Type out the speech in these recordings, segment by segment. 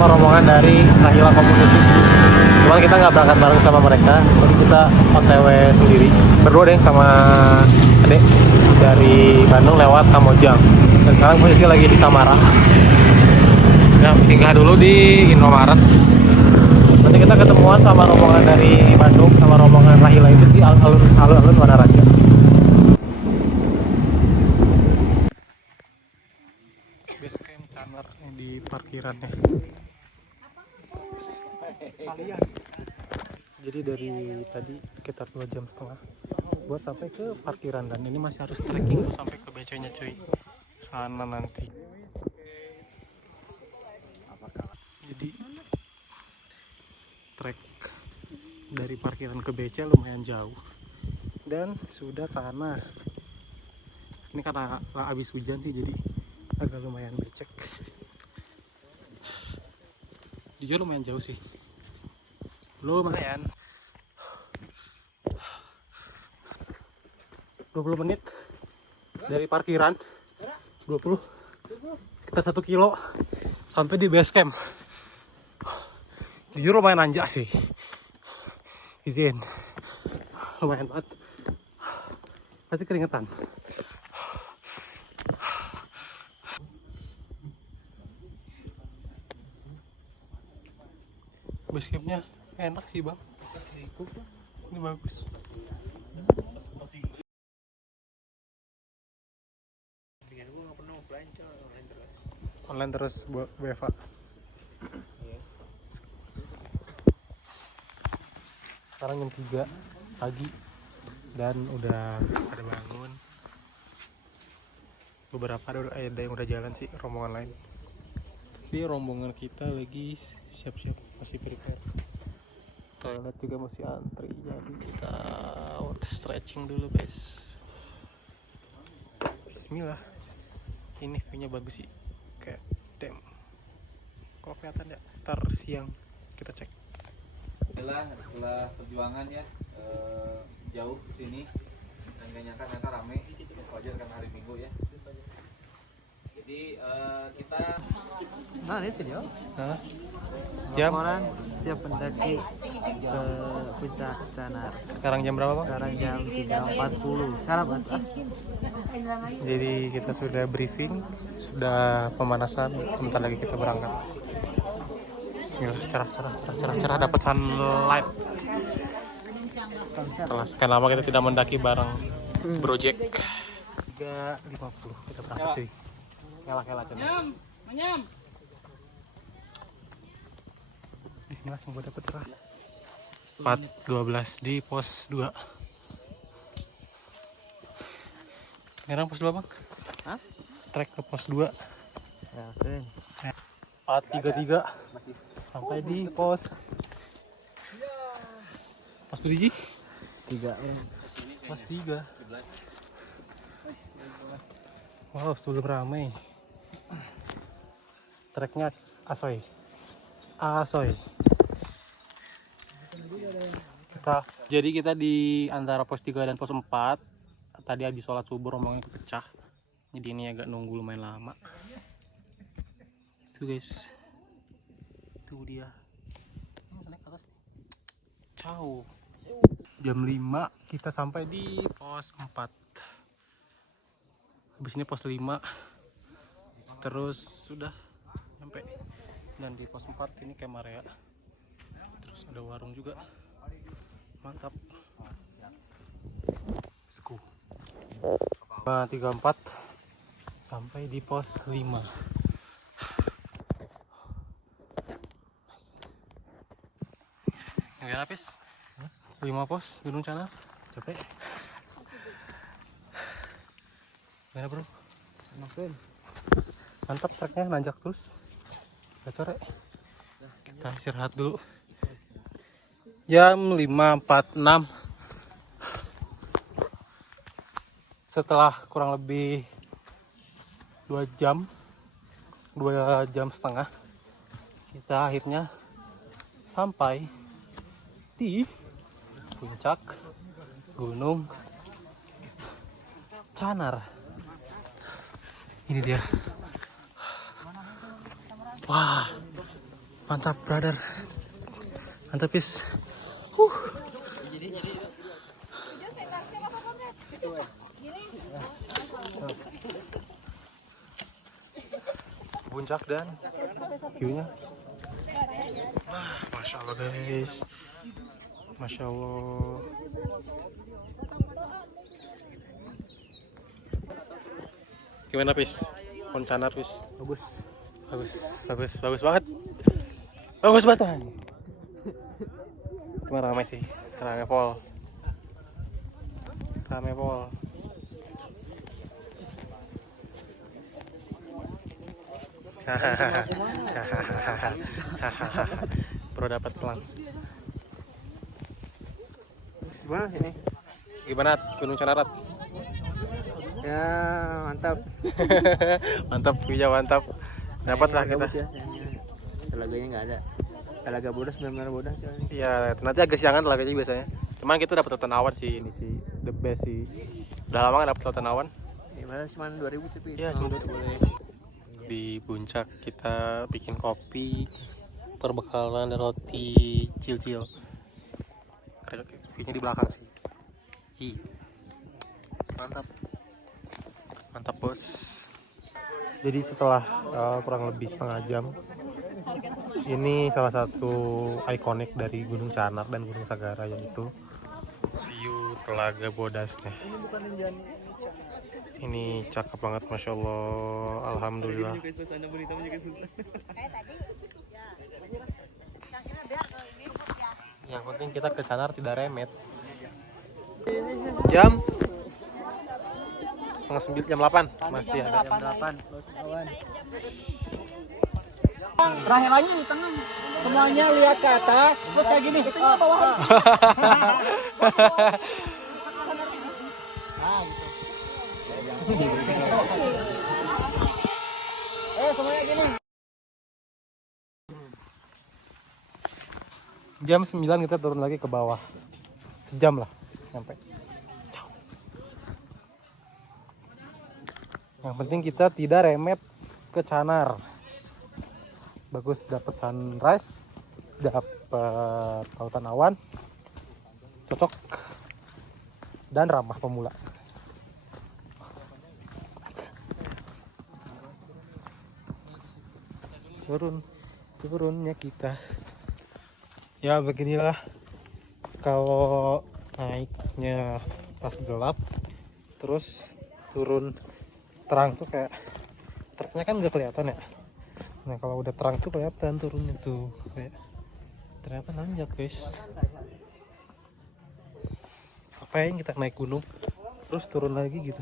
sama rombongan dari Rahila Community. Cuman kita nggak berangkat bareng sama mereka, jadi kita OTW sendiri. Berdua deh sama adek dari Bandung lewat Kamojang. Dan sekarang posisi lagi di Samara. Nah, singgah dulu di Indomaret. Nanti kita ketemuan sama rombongan dari Bandung sama rombongan Rahila itu di alun-alun Wanaraja. Base camp Caner di parkirannya. Jadi dari tadi sekitar 2,5 jam buat sampai ke parkiran, dan ini masih harus trekking tuh sampai ke BC-nya cuy. Sana nanti. Jadi trek dari parkiran ke BC lumayan jauh dan sudah tanah. Ini karena habis hujan sih, jadi agak lumayan becek. Jujur lumayan jauh sih. Lumayan 20 menit dari parkiran, 20 kita 1 kilo sampai di base camp. Jujur lumayan nanjak sih, izin lumayan banget, pasti keringetan. Base campnya enak sih bang, ini bagus. Online terus BFA. Sekarang jam 3 pagi dan udah pada bangun. Beberapa ada yang udah jalan sih, rombongan lain. Tapi rombongan kita lagi siap-siap, masih prepare. Toilet juga masih antri, jadi kita stretching dulu guys. Bismillah. Ini view-nya bagus sih, kayak dam. Kalau kelihatan ya, ntar siang kita cek. Setelah perjuangan ya, jauh ke sini dan gak nyangka ternyata rame. Wajar karena hari Minggu ya. Jadi kita itu dia. Jam Orang siap mendaki ke puncak Canar. sekarang jam berapa bang? Sekarang jam 3.40. Sarapan. Jadi kita sudah briefing, sudah pemanasan, sebentar lagi kita berangkat. Bismillah, cerah dapat sunlight. Setelah sekian lama kita tidak mendaki bareng Bro Jack. 3.50 kita berangkat cuy. Kela cina. Bismillah, semoga dapat cerah. 4.12 di pos 2. Sekarang pos 2 bang? Hah? Trek ke pos 2. Ya, oke. 4.33 sampai di pos berapa? 3. Pos 3. Wow, sudah ramai. Treknya asoy. Jadi kita di antara pos 3 dan pos 4. Tadi habis sholat subuh rombongan kepecah. Jadi ini agak nunggu lumayan lama. Tuh guys. Tuh dia. Naik ke atas. Ciao. Jam 5 kita sampai di pos 4. Habis ini pos 5. Terus sudah sampai. Dan di pos 4 ini Kemarea. Terus ada warung juga. Mantap. Let's go. 34 sampai di pos 5. Nggak habis 5 pos Gunung Canar. Capek. Gimana bro? Mantap treknya, nanjak terus. Gak corek. Kita istirahat dulu. Jam 5.46. Setelah kurang lebih 2 jam 2,5 jam, kita akhirnya sampai di puncak Gunung Canar. Ini dia. Wah, Mantap brother, mantap pis. Puncak dan view-nya. Masya Allah guys, Masya Allah. Gimana pis? Poncanar pis? Bagus. Bagus banget. Bagus banget. Gimana ramai sih? Ramai pol. Bro dapat pelang. Gimana ini? Gimana Gunung Canarat? Ya mantap. Mantap, iya mantap. Dapat lah kita. Ya, telaganya nggak ada. Telaga bodas benar-benar bodas. Iya, nanti agak siangan telaganya biasanya. Cuman kita dapat lautan awan sih, ini sih the best sih. Udah lama nggak dapat lautan awan. Gimana cuma 2000 tapi. Iya, cuma 2000 boleh. Di puncak kita bikin kopi, perbekalan roti cil-cil. View-nya di belakang sih. Mantap. Mantap bos. Jadi setelah kurang lebih setengah jam, ini salah satu ikonik dari Gunung Canar dan Gunung Sagara, yaitu view Telaga Bodasnya. Ini cakep banget, Masya Allah, Alhamdulillah. Yang penting kita ke Canar tidak remet. Jam setengah 9, jam 8 masih ada. Jam 8. Terakhirnya di tengah, semuanya lihat ke atas, terus kayak gini, ke bawah. Nah, gitu. Semuanya gini. Jam 9 kita turun lagi ke bawah. Sejam lah sampai. Yang penting kita tidak remet ke Canar. Bagus, dapat sunrise, dapat lautan awan, cocok dan ramah pemula. Turunnya kita. Ya beginilah kalau naiknya pas gelap, terus turun terang tuh kayak truknya kan nggak kelihatan ya. Nah kalau udah terang tuh kelihatan turunnya tuh, kayak ternyata nanjak guys. Ngapain kita naik gunung terus turun lagi gitu.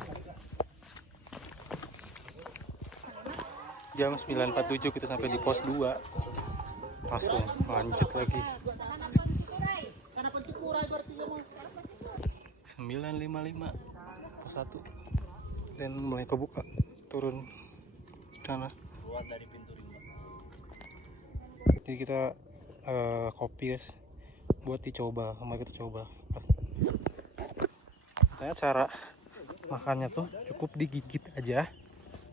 Jam 9.47 kita sampai di pos 2, langsung lanjut lagi. 9.55 pos 1 dan mulai kebuka turun sana. Jadi kita kopi guys buat dicoba, sama kita coba. Katanya cara makannya tuh cukup digigit aja,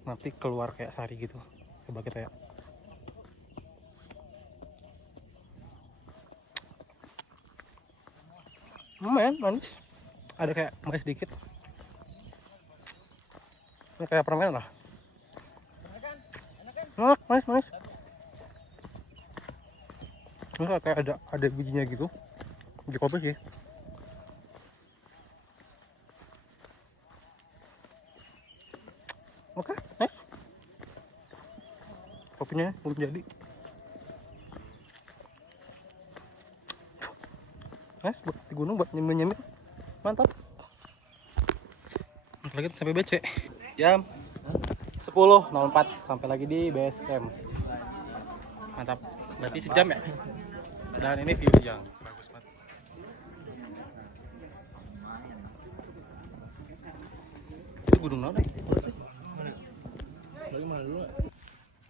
nanti keluar kayak sari gitu. Coba kita ya. Lumayan manis, ada kayak manis dikit. Ini kayak permen lah. Enak, manis. Terus kayak ada bijinya gitu. Di kopi sih. Oke, nice. Kopinya belum jadi. Nice, buat di gunung, buat nyemil-nyemil. Mantap. Lagi sampai BC. Jam 10.04 sampai lagi di base camp. Mantap. Berarti sejam ya. Dan ini view siang. Bagus banget. Itu gunung mana?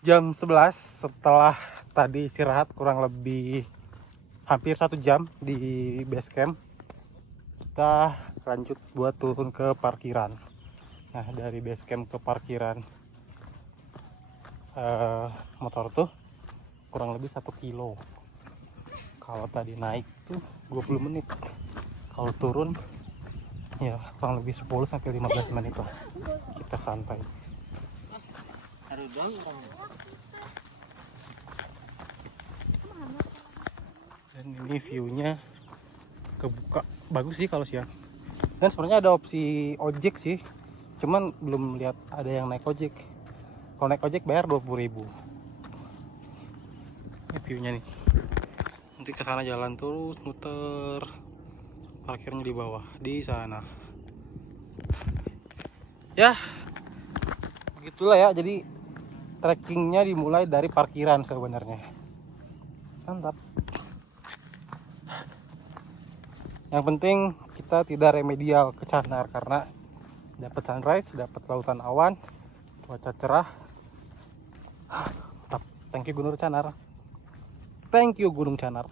Jam 11 setelah tadi istirahat kurang lebih hampir 1 jam di base camp, kita lanjut buat turun ke parkiran. Nah dari base camp ke parkiran motor tuh kurang lebih 1 kilo. Kalau tadi naik tuh 20 menit, kalau turun ya kurang lebih 10 sampai 15 menit lah kita santai. Dan ini view-nya kebuka, bagus sih kalau siang. Dan sebenarnya ada opsi ojek sih, cuman belum lihat ada yang naik ojek. Kalau naik ojek bayar 20.000. Ini view-nya nih. Nanti ke sana jalan terus muter, parkirnya di bawah di sana. Ya begitulah ya, jadi trekkingnya dimulai dari parkiran sebenarnya. Mantap. Yang penting kita tidak remedial ke Canar karena dapat sunrise, dapat lautan awan, cuaca cerah. Mantap. Thank you Gunung Canar. Thank you Gunung Canar.